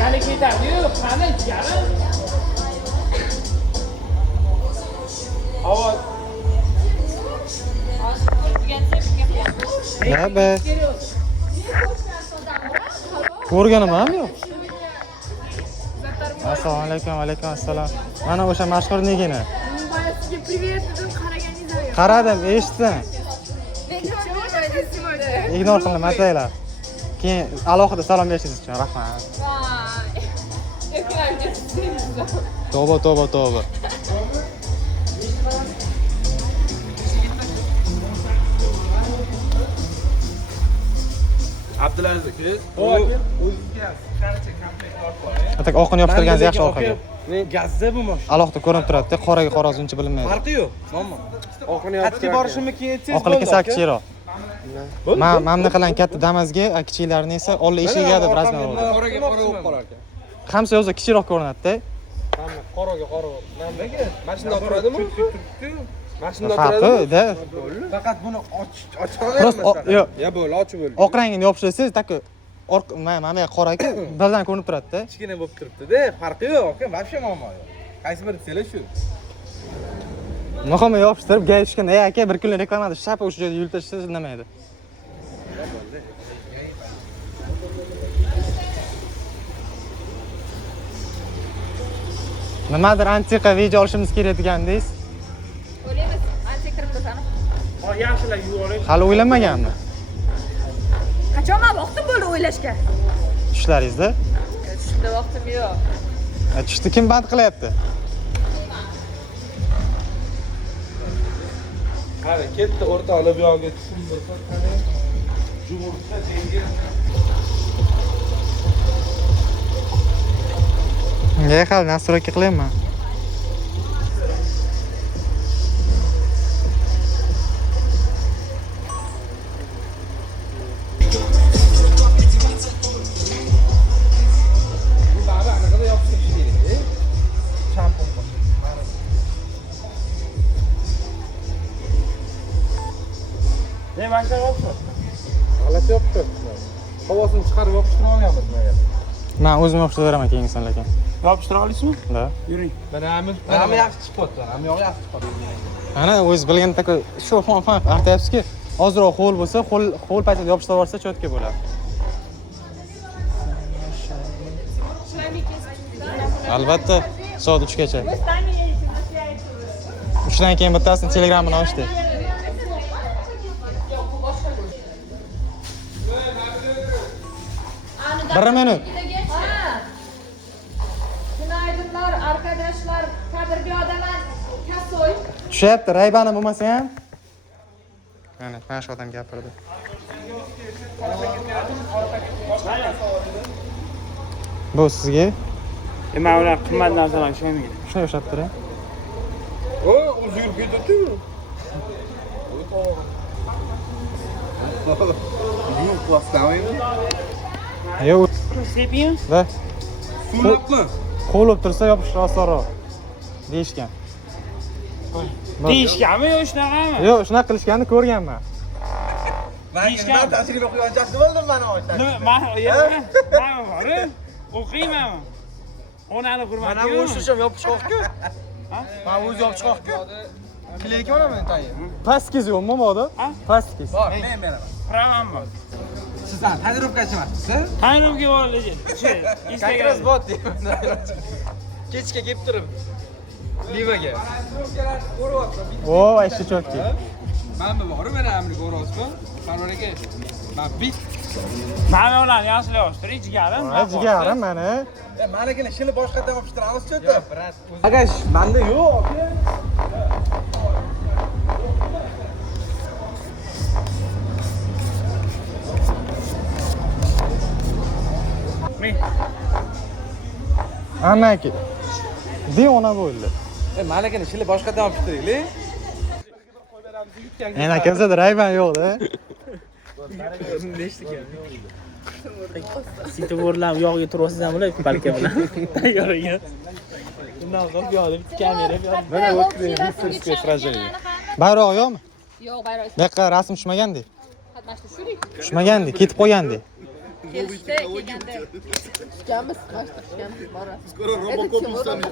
Yani gider diyor, sana yarın. Hava. Ne be? Ko'rganim ham yo'q. Assalomu alaykum, alaykum assalom. Mana o'sha mashhur negina. Mana sizga привет dedim, qaraganingizga. Qaradim, eshitdim. Ignor qildim, ataylar. Keyin alohida salom berishingiz uchun rahmat. Tavba, tavba, tavba. Abdulaziz aka, o'zingizga qancha komplekt bor? Atak oqini yopishtirganingiz yaxshi orqaga. Gazda bu mashina. Alohida ko'rinib turadi-da, qoraga qora uncha bilinmaydi. Farqi yo'q, mommo. Oqini yopishtirib borishimni keyin aytsangiz bo'ldi. Oqiliki sakkichroq. Mana qilan katta Damazga, kichiklarni esa olla eshigiga deb razmer oldi. Qoraga qora bo'lib qolar ekan. Hamsa o'zi kichikroq ko'rinadi-da. Qoraga qora. Nimaga? Mashinada turadimi? Mashinada Farqi turadimi? da. Faqat buni ochib Prosta yo'q. Ya bo'ldi, ochib bo'ldi. Oq rangini yopishtirsangiz, taka mana qoraki birdan ko'rinib turadi-da. Kichkina bo'lib turibdi-da, farqi yo'q, aka, вообще muammo yo'q. Qaysi biri desanglar shu. Muhimi yopishtirib, gay tushganda, "Ey aka, bir kunlik reklamada shapa o'sha joyda yulib tashlasa indamaydi." Nimadir antiqa video olishimiz kerak degandingiz? O'ylaymiz, ancha kirib tursam. Ha, yaxshilab yuvib oling. Hali o'ylanmaganmi? Qachon vaqtim bo'ldi o'ylashga? Tushlaringizda? Shunda vaqtim yo'q. Tushni kim band qilyapti? Qani, ketdi o'rtoqlar bu yoqqa tushundirsa, qani. Jumurtqa dengiz. Nega hali nastroyka qilyapman? Bu baba anaqada yopishtirish kerak, shampun bor. Ne mashina yopishtir. G'alati yopishtir. Havosini chiqarib yopishtirib olganmiz mana. Men o'zim yopishtirib beraman keyingisan lekin. Yopishtira olasizmi? Da. Yuring. Mana yaxshi chiqyapti. Ham yo'q yaxshi chiqyapti. Ana o'z bilgan taka shu fan artayapsiz-ki, ozroq ho'l bo'lsa, ho'l paytida yopishtirib yuborsa cho'tka bo'ladi. Albatta, soat 3 gacha. 3 dan keyin bittasini Telegramini ochdi. Bir minut. Günaydınlar arkadaşlar. Qadrgodaman Kasoy. Tushyapti, Raybani bo'lmasa ham. Mana shu odam gapirdi. Bu sizga? Men ular qimmat narsalarni tushunmayman. Shunday ushlab turing. O, o'zi yurib ketdi-ku. Yo'q, plastavaymi? Yo'q. Sepiymiz? Da. Sulabmi? Qo'lib tursa yopish osonroq deyishgan. Deyishganmi yo shunaqami? Yo'q, shunaqa qilishganini ko'rganman. Deyishgan tashrif o'qiyotgan bo'ldim mana o'sha. Mana bor. O'qiymanmi? Onani hurmatiga. Mana o'sha yopishqoq-ku. Mana o'zi yopishqoq-ku. Kleyka olaman tayi. Pastkiz yo'qmi moda? Pastkiz. Bor, men beraman. Pravam bor. Siz tayyorgarchimisiz? Tayyorga bo'ldi. Shu Instagram bot deyman. Kechga kelib turib. Livaga. O, ayshi cho'tki. Mana bor, mana amri ko'rasizmi? Qarorga. Mana bit. Mana ularni yaxshilab yopishtiring, jigarim. Jigarim mana. Manigina shili boshqadan yopishtiramiz cho'ta. Agash, menda yo'q. Anaki. Devona bo'ldi. Manigina shili boshqadan yopishtiraylik. Endi akamizda Rayban yo'q-da. Svetoforlar yog'iga turyapsizlar bular palka bilan. Tayyor ekan. Bundan so'ng yo'q deb kamera yo'q. Mana o'tdi, misterskiy сражение. Bayroq yo'qmi? Yo'q, bayroq. Bu yoqqa rasm tushmagandek. Mana shu shurik. Tushmagandi, ketib qo'ygandi. Kelishdi, kelganda. Tushganmiz, mashta tushganmiz, boramiz. Skoro Robocop ustani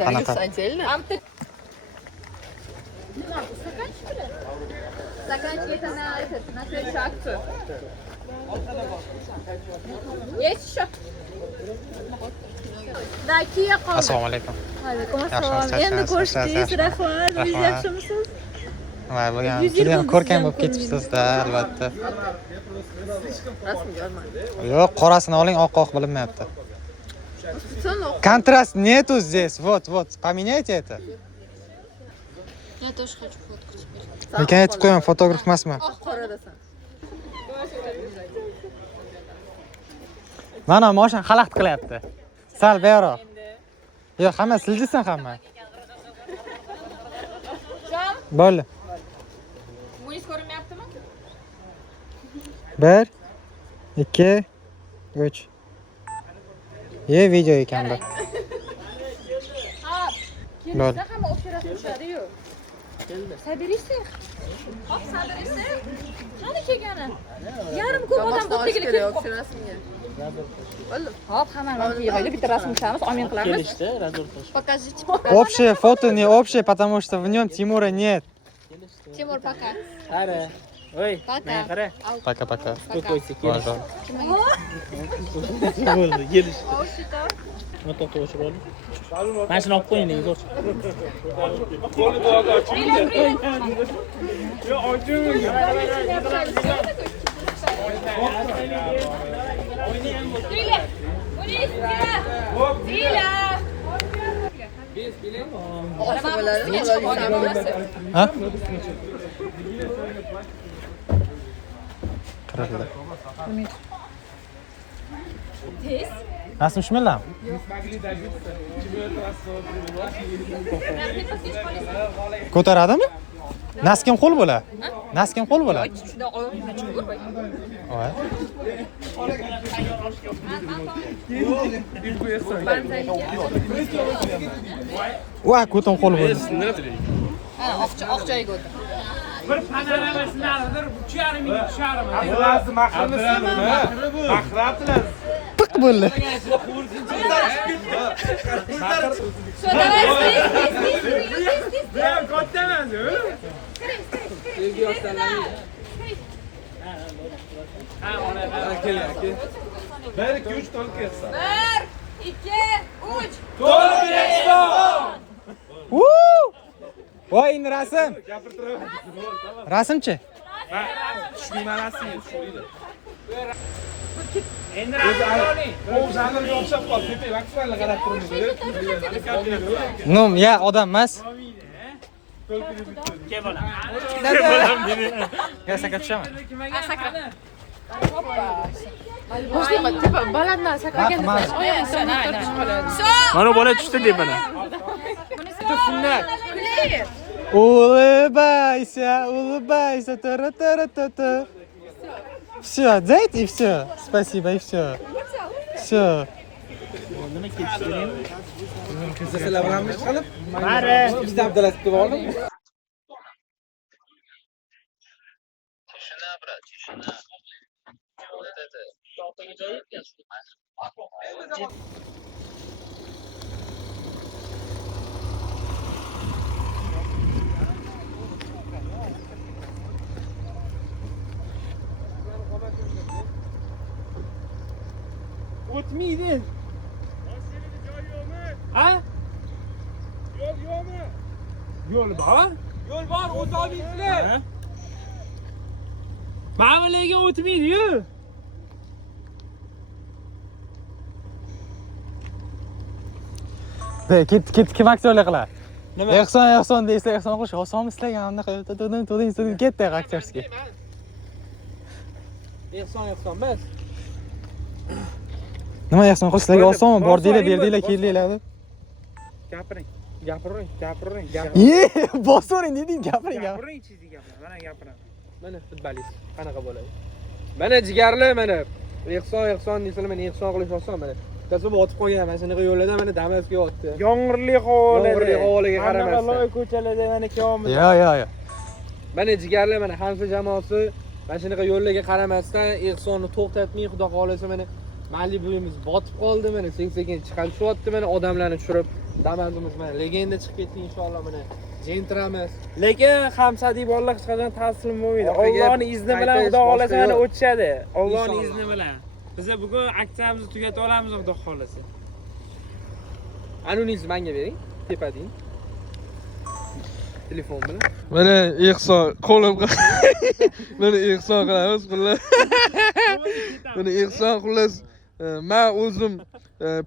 Qanaqa? Стаканчик это на следующую акцию. Есть еще? Да, Kia qoldi. Assalomu alaykum. Alaykum Yaxshimisiz? assalom. Endi ko'rishdingiz, rahmat. O'zingiz Rahmat. yaxshimisiz? Va bo'lgan, juda ham ko'rkam bo'lib ketibsiz-da, albatta. Yo'q, qorasini oling, oq bilinmayapti. Kontrast нету здесь. Вот, поменяйте это. Я тоже хочу фотку теперь. Lekin aytib qo'yaman, fotograf emasman. Oq qoradasan. Mana mashina xalaqit qilyapti. Sal beriroq. Yo'q, hamma siljisan hamma. Jon, Bo'ldi. bungiz ko'rinmayaptimi? 1 2 3. Video ekan bu. Ha, kelishda hamma o'sha rasm tushadi-yu. Sabirisi. Hop, sabirisi. Qani kelgani? Yarim ko'p odam bo'pligili kelib qoldi. Rasmga. Hop, hammani yig'ilib bitta rasm tushamiz, omin qilamiz. Kelishdi, razor qilish. Покажите. Общее фото не общее, потому что в нем Тимура нет. Тимур, пока. Qara. Voy, Пока. men qara. Пока-пока. Qo'y qo'ysa kelish. Bo'ldi. Bo'ldi, kelish. Motor to'shib oldi. Mana shuni olib qo'ying, zo'r. Ha? Qirqdi. Tez. Rasm shmillam? Ko'taradimi? Naskim qo'l bo'la. Naskim qo'l bo'la. Shunda oyog'ingdan chiqib ko'rmay. Voy. Voy, ko'tam qo'l bo'la. Ha, oq joyiga o'tdi. Bir panoramasini naridir, 3,5 ming tusharmi? Axlatni maxrimizmi? Maxratlar. Piq bo'ldi. Shu davay, Ya katta emas, Ha, ona kel. 1 2 3 to'liq kelsa. 1 2 3. To'liq O'zbekiston. Voy, endi rasm. Rasmchi? Tushmayman rasm, tushmaydi. Endi rasm oling. O'zanirga o'xshab qol, tepa vaksinalarga qarab turibdi. No, ya odam emas. Ke bolam. Ke bolam meni. Ya sakra tushaman. Balanddan sakragan. Mana bola tushdi deb mana. Улыбайся, та-ра-та-ра-та-та. Все, дайте и все. Спасибо, и все. Все. Nima ketishdi? Sizlar bilan ish qilib, Mari. bizda Abdulaziz deb oldim. O'tmaydi. Ha? Yo'l yo'qmi? Yo'l bor. Yo'l bor, o'ta olmaysizlar. Ma'mulaga o'tmaydi-yu. Kim aktyorlik qiladi? Ehson deysa, ehson qilish osonmi sizlarga? Anaqa ketdi aktyorskiy. Ehson emas. Nima ehson qilish sizlarga osonmi? Bordinglar, berdinglar, keldinglar deb. Gapiring. Bosing deding, gapiring. Chizdi gaplar. Mana gapiraman. Mana futbolist qanaqa bo'ladi? Mana jigarli mana. Ehson deysizlar, mana ehson qilish oson mana. Tasavvur otib qo'ygan, mana shunaqa yo'llarda mana Damasga otdi. Yomg'irli havolarga qaramasdan. Loy ko'chalarda mana kelamiz. Yo. Mana jigarli mana Hansa jamoasi Mana shunaqa yo'llarga qaramasdan Ehsonni to'xtatmay, xudo xolasa mana Malibuyimiz botib qoldi, mana sekin-sekin chiqarishyapti, mana odamlarni tushirib, Damasimiz mana legenda chiqib ketdi inshaalloh mana. Jentiramiz. Lekin Hamsadiy bolalar hech qachon taslim bo'lmaydi. Allohning izni bilan xudo xolasa mana o'tishadi. Allohning izni bilan. Biz bugun aksiyamizni tugatib olamiz xudo xolasa. Anoningizni menga bering, tepading. Telefon bilan. Mana Ehson qo'lim mana Ehson qilamiz xullas. Mana Ehson xullas men o'zim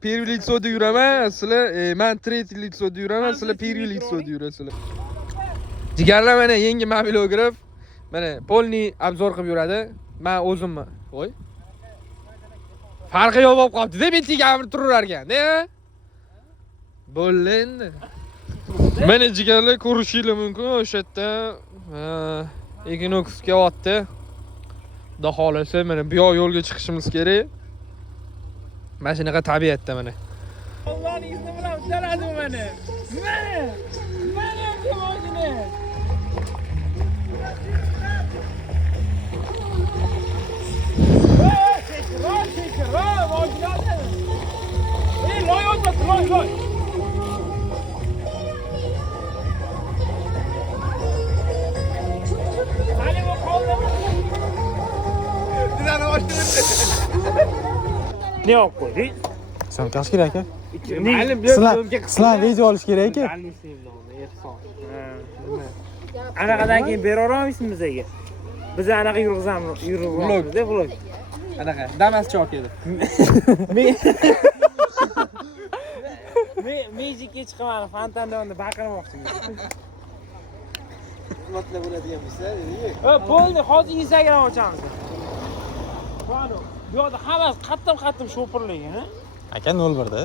первый лицоda yuraman, sizlar men третий лицоda yuraman, sizlar первый лицоda yurasizlar. Jigarlar mana yangi mobilograf, mana polniy obzor qilib yuradi. Men o'zimmi? Voy. Farqi yo'q bo'lib qolibdi-da, men gapirib turaver ekan-da. Bo'ldi endi. Mana jigarlar ko'rishingiz mumkin o'sha yerda Equinox kelyapti. Xudo xolasa mana bu yo'lga chiqishimiz kerak. Mana shunaqa tabiatda mana. Allohning izni bilan uddaladi mana. Mana ko'mog'ini. Loy. Ne olib qo'yding? Sen kaç kerak aka? Mayli, Sizlar video olish kerak aka. Anaqadan keyin bera olmaysizmi bizga? Biz anaqa yurg'izamiz, vlog. Anaqa Damas chok edi. Men mejikka chiqaman, fontandonni baqirmoqchiman. Xizmatlar bo'ladigan bo'lsa, Bo'ldi, hozir Instagram ochamiz. Mana bu yerda hammasi qattim shopirlagan, Aka 01 da.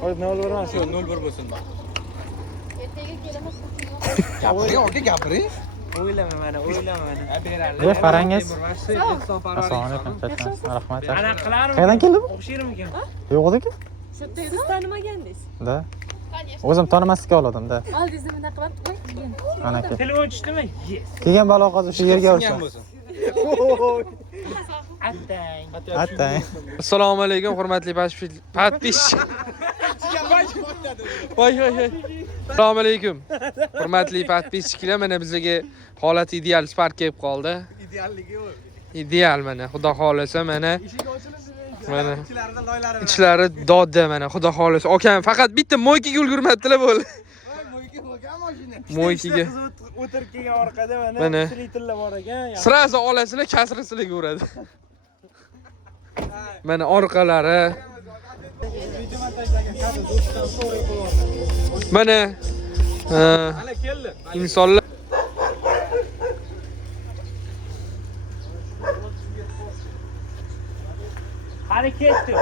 Hozir 01 emas, 01 bo'lsin. Ertaga kelamiz. Gapiring, aka, gapiring. o'ylama mana. Ya Farangiz. Assalomu Assalomu alaykum. Rahmat. Anaqa qilarmi? Qayerdan keldi bu? O'xshaymikan? Yo'q aka. Siz tanimagandingiz. Da. O'zim tanimaslikka oladim-da. Oldingizda bunaqa qilib qo'y. Mana aka. Telefon tushdimi? Yes. Kelgan balo hozir shu yerga olishgan. Attang. Assalomu alaykum hurmatli podpисчик. Voy. Assalomu alaykum. Hurmatli podpисчикlar, mana bizga holat ideal Spark kelib qoldi. Idealligi yo'q. Ideal mana, xudo xolasa mana. Mana ichlari dodda mana, xudo xolasa. Akam faqat bitta moykaga ulgurmabdilar bo'ldi. Moyka bo'lgan mashina. Moykaga. O'tirib kelgan orqada Mana. mana litrlar bor ekan. Sirasi olasizlar, kasrisilarga uradi. Mana orqalari. Mana insonlar Hadi ketdi.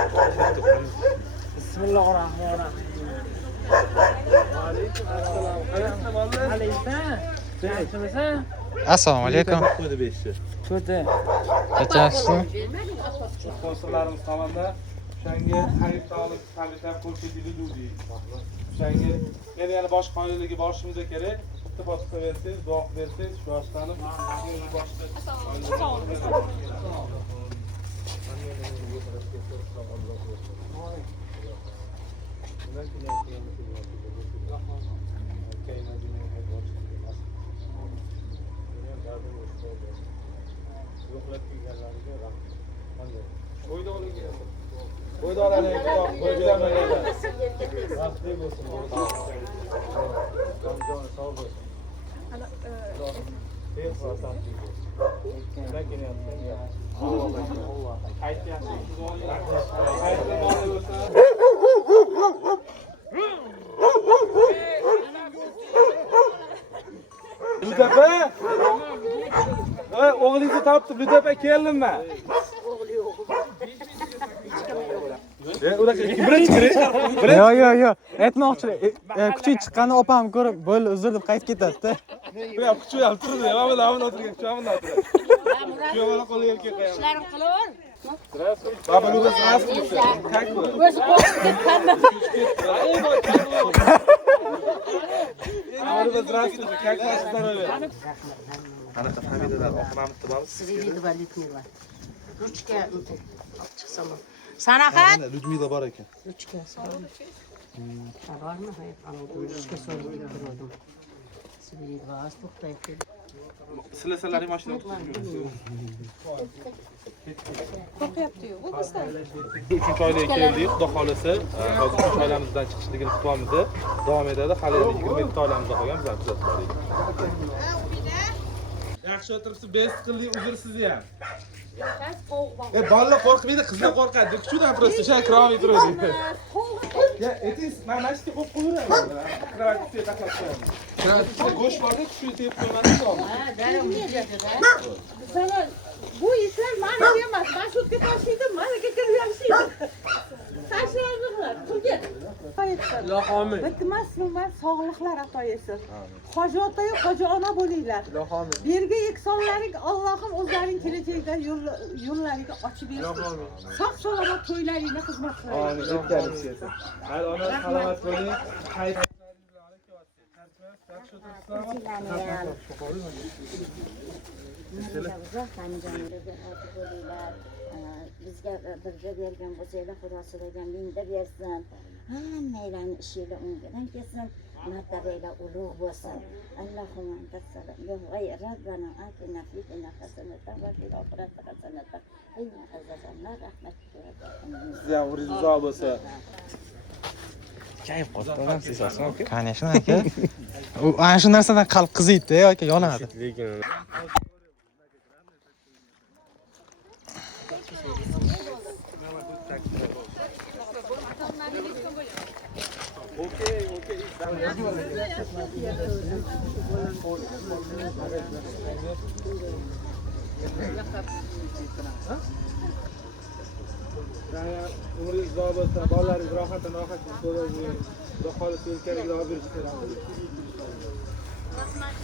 Bismillahirrohmanirrohim. Assalomu alaykum. Ko'ta. Kechasizmi? sponsorlarimiz tomonidan o'shanga xayr sog'lik tabriklab ko'rsatildi deydi. O'shanga yana boshqa oilalarga borishimiz kerak. Iltimos qilsangiz, duo qilsangiz, shu boshlanib Lütepe! Oğlunuzu taptım. Lütepe keldim ben. Yo. Aytmoqchilar. Kuchuk chiqqanini opam ko'rib, bo'ldi, uzr deb qaytib ketadi-da. Yo'q, kuchuk ham turdi. Mana o'tirgan, shu ham o'tirgan. Shu yo'g'ona qo'liga kelgan. Ishlarim qilaver. Baba, Lucas, как вы? O'zi qo'rqib ketganda. Amir здравствуйте, как ваше здоровье? Qanaqa familiyalar o'qimamiz boramiz? Svididova Lyudmila. Ruchka chiqsam. Sanaqa? Lyudmila bor ekan. Ruchka. Bormi? Hayır, ana ruchka so'rab turdim. Svididova to'xtaydi. Silasalaring mashina Qo'rqyapti-yu, bu bizdan. 3 oylik keldik, xudo xolasa. Hozir 3 oylarimizdan chiqishligini kutamiz. Davom etadi. Hali 22 oylarimizda qolgan bizlar kuzatib boring. Yaxshi o'tiribsiz, besiqilli uzrsiz ham. Bolalar qo'rqmaydi, qizlar qo'rqadi. Kuchdan просто shay kiromi turadi. Ya, etis, mana shu qo'rqib qo'yraman. Kravatni taqlab qo'yaman. Kravatni go'sht borda kuchni tepib qo'ymadim. Sana bu ishlar mani emas. Marshrutka tashlaydi, maniga kirib yashaydi. Tashlaydilar. Turga. Ilohim. Bitmas sog'liqlar atoyisi. Hoji ota-yu hoji ona bo'linglar. Ilohim. Bergi ehsonlaring Allohim o'zlarining kelajakda yo'llariga ochib bersin. Sog' salomat to'ylaringga xizmat qiling. Amin. Yetkazib. Hali ona salomat bo'ling. Qayt. Bizga birga bergan bo'lsanglar, Xudo so'ragan mingda bersin. Hammanglarning ishinglar o'ngidan kelsin, martabanglar ulug' bo'lsin. Allohumma tassallam. Ya Rabbana atina fid dunya hasanatan va fil oxirati hasanatan va qina azabannar rahmatika. Sizga rizo bo'lsa. Kayf qoldi, sizlar aka. Конечно, aka. U ana shu narsadan qalb qiziydi, yoki yonadi. Lekin umringiz uzoq bo'lsa, bolalaringiz rohatdan so'raydi. Xudo xolisa o'lkaligiga olib berishsin. Rahmat.